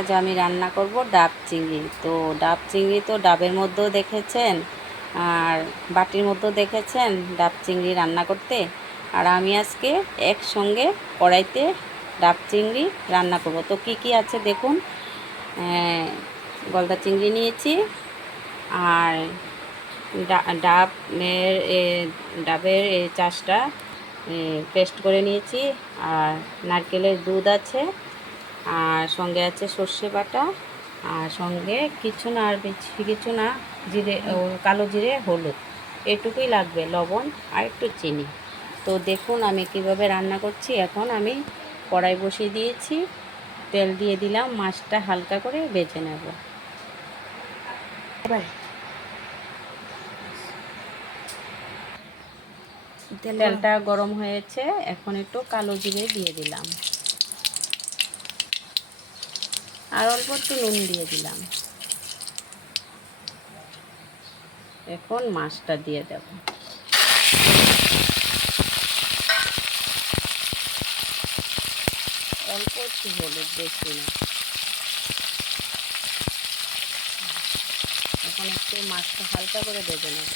আজ আমি রান্না করব ডাব চিংড়ি। তো ডাব চিংড়ি তো ডাবের মধ্যেও দেখেছেন আর বাটির মধ্যেও দেখেছেন ডাব চিংড়ি রান্না করতে। আর আমি আজকে একসঙ্গে কড়াইতে ডাব চিংড়ি রান্না করব। তো কি কি আছে দেখুন। গলদা চিংড়ি নিয়েছি, আর ডাবের চাষটা পেস্ট করে নিয়েছি, আর নারকেলের দুধ আছে, আর সঙ্গে আছে সর্ষে বাটা, আর সঙ্গে কিছু না, আর বেশি কিছু না, কালো জিরে, হলুদ, এটুকুই লাগবে, লবণ আর একটু চিনি। তো দেখুন আমি কিভাবে রান্না করছি। এখন আমি কড়াই বসিয়ে দিয়েছি, তেল দিয়ে দিলাম, মাছটা হালকা করে ভেজে নেব। তেলটা গরম হয়েছে, এখন একটু কালো জিরে দিয়ে দিলাম, আর অল্প একটু নুন দিয়ে দিলাম। এখন মাছটা দিয়ে দেব। অল্প একটু হলুদ, বেশি না। এখন একটু মাছটা হালকা করে ভেজে নেব।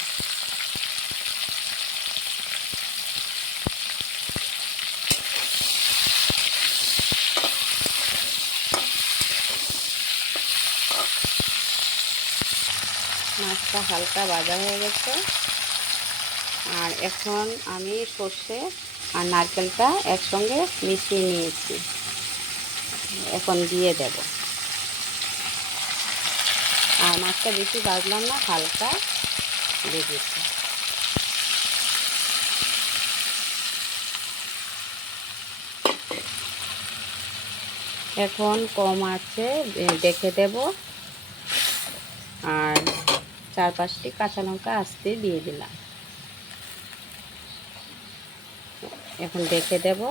মাছটা হালকা ভাজা হয়ে গেছে, আর এখন আমি সর্ষে আর নারকেলটা একসঙ্গে মিশিয়ে নিয়েছি, এখন দিয়ে দেব। আর মাছটা বেশি ভাজলাম না, হালকা ভেজেছি। এখন কম আছে দেখে দেব, আর 4-5টি কাঁচা লঙ্কা আস্তে দিয়ে দিলাম। এখন দেখে দেব।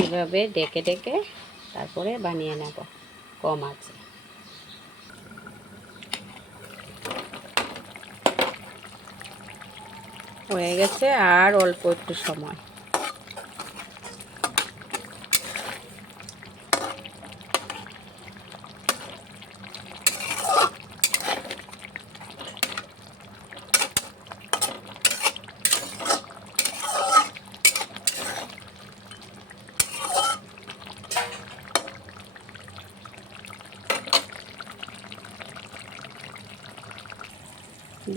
এইভাবে ডেকে ডেকে তারপরে বানিয়ে নেব, কম আছে। হয়ে গেছে, আর অল্প একটু সময়।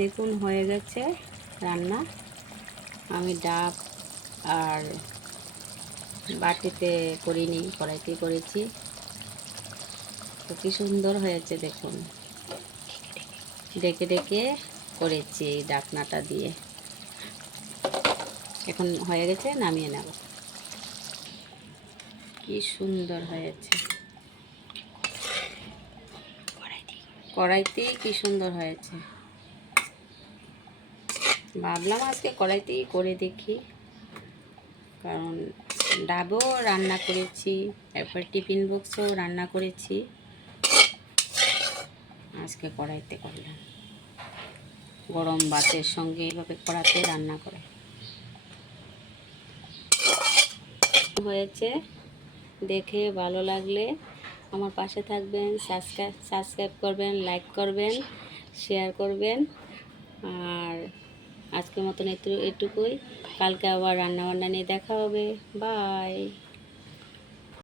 দেখুন হয়ে গেছে রান্না। আমি ডাব আর বাটিতে করিনি, কড়াইতে করেছি। তো কি সুন্দর হয়েছে দেখুন, ডেকে ডেকে করেছি এই ডাকনাটা দিয়ে। এখন হয়ে গেছে, নামিয়ে নেব। কি সুন্দর হয়েছে, কড়াইতেই কি সুন্দর হয়েছে। ভাবলাম আজকে কড়াইতেই করে দেখি, কারণ ডাবও রান্না করেছি, এরপর টিফিন বক্সও রান্না করেছি, আজকে কড়াইতে করলাম। গরম ভাতের সঙ্গে এইভাবে কড়াতে রান্না করে হয়েছে। দেখে ভালো লাগলে আমার পাশে থাকবেন, সাবস্ক্রাইব করবেন, লাইক করবেন, শেয়ার করবেন। আর আজকের মতন এটুকুই। কালকে আবার রান্নাবান্না নিয়ে দেখা হবে। বাই।